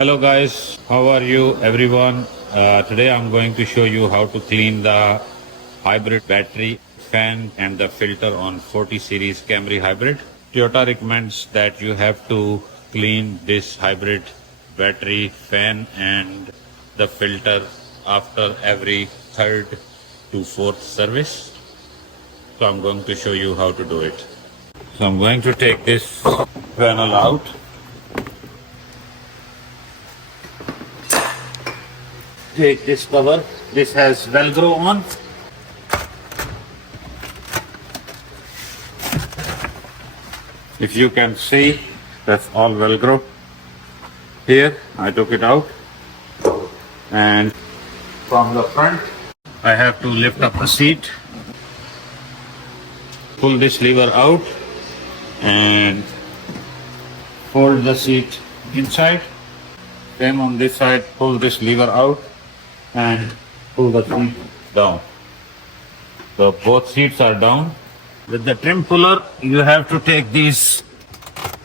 Hello guys, how are you everyone? Today I'm going to show you how to clean the hybrid battery, fan and the filter on 40 series Camry hybrid. Toyota recommends that you have to clean this hybrid battery, fan and the filter after every third to fourth service. So I'm going to show you how to do it. So I'm going to take this panel out. Take this cover. This has Velcro on. If you can see, that's all Velcro. Here, I took it out. And from the front, I have to lift up the seat. Pull this lever out and fold the seat inside. Same on this side, pull this lever out and pull the seat down. So both seats are down. With the trim puller, you have to take these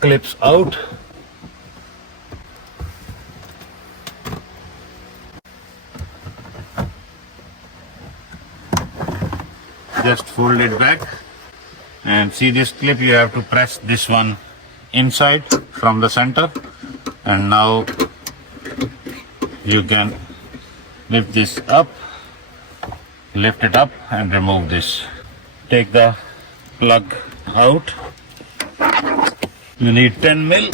clips out. Just fold it back and see this clip, you have to press this one inside from the center, and now you can lift this up, lift it up and remove this. Take the plug out. You need 10 mil.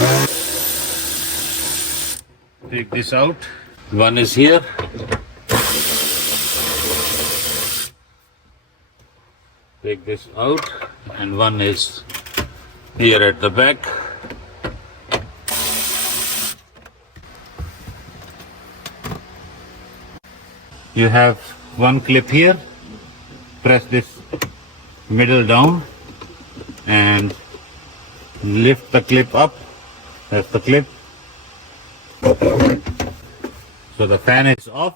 Take this out. One is here. Take this out and one is here at the back. You have one clip here. Press this middle down and lift the clip up. That's the clip. So the fan is off.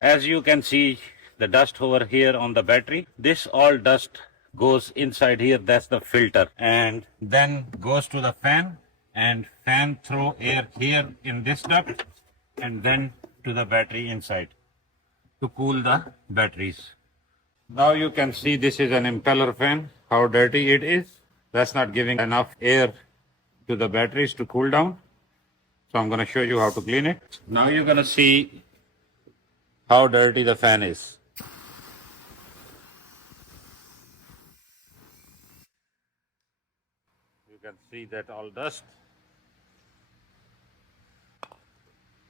As you can see, the dust over here on the battery, this all dust goes inside here. That's the filter, and then goes to the fan, and fan throw air here in this duct and then to the battery inside to cool the batteries. Now you can see this is an impeller fan, how dirty it is. That's not giving enough air to the batteries to cool down. So I'm going to show you how to clean it. Now you're going to see how dirty the fan is. You can see that all dust.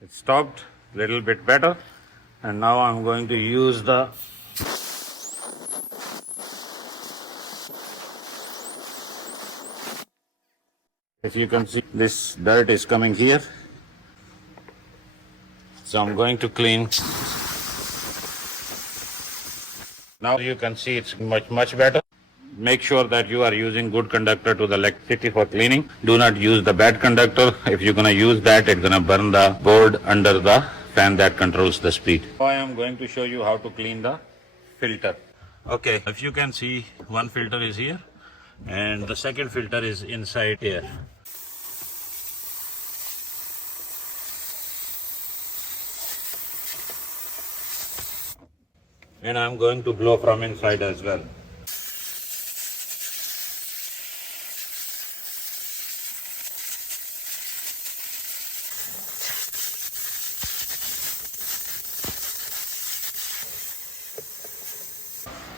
It stopped a little bit better. And now I'm going to use the if you can see, this dirt is coming here. So I'm going to clean. Now you can see it's much better. Make sure that you are using good conductor to the electricity for cleaning. Do not use the bad conductor. If you're going to use that, it's going to burn the board under the fan that controls the speed. Now I am going to show you how to clean the filter. Okay, if you can see, one filter is here and the second filter is inside here. And I'm going to blow from inside as well.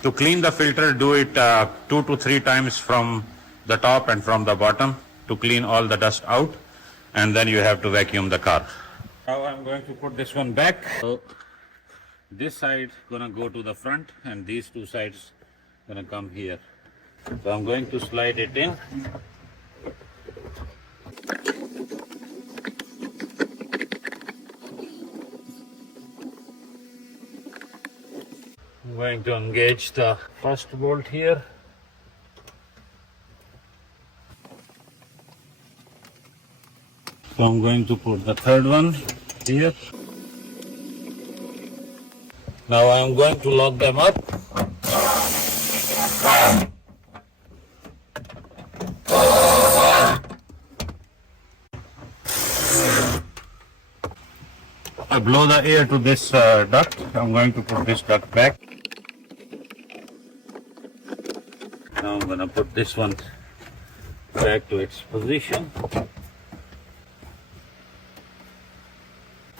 To clean the filter, do it 2 to 3 times from the top and from the bottom to clean all the dust out, and then you have to vacuum the car. Now I'm going to put this one back. So this side gonna go to the front and these two sides gonna come here. So I'm going to slide it in. I'm going to engage the first bolt here. So I'm going to put the third one here. Now I'm going to lock them up. to blow the air to this duct. I'm going to put this duct back. Now I'm going to put this one back to its position.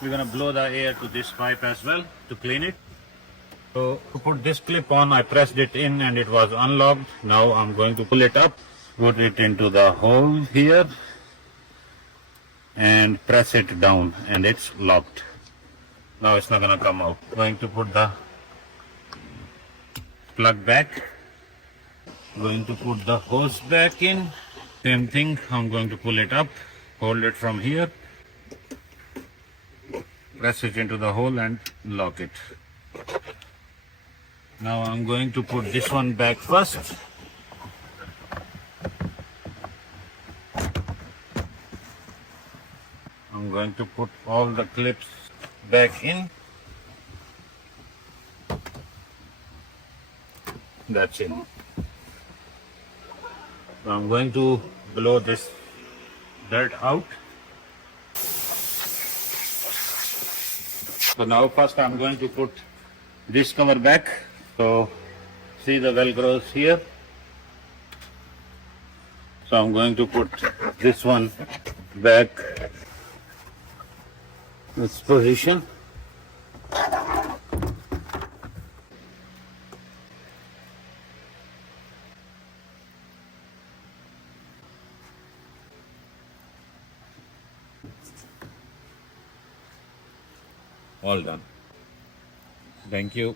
We're going to blow the air to this pipe as well to clean it. So to put this clip on, I pressed it in and it was unlocked. Now I'm going to pull it up, put it into the hole here and press it down, and it's locked. Now it's not going to come out. Going to put the plug back. Going to put the hose back in. Same thing, I'm going to pull it up, hold it from here, press it into the hole and lock it. Now I'm going to put this one back first. I'm going to put all the clips back in. That's it. So I'm going to blow this dirt out. So now first I'm going to put this cover back. So see the velcros here. So I'm going to put this one back in its position. All done. Thank you.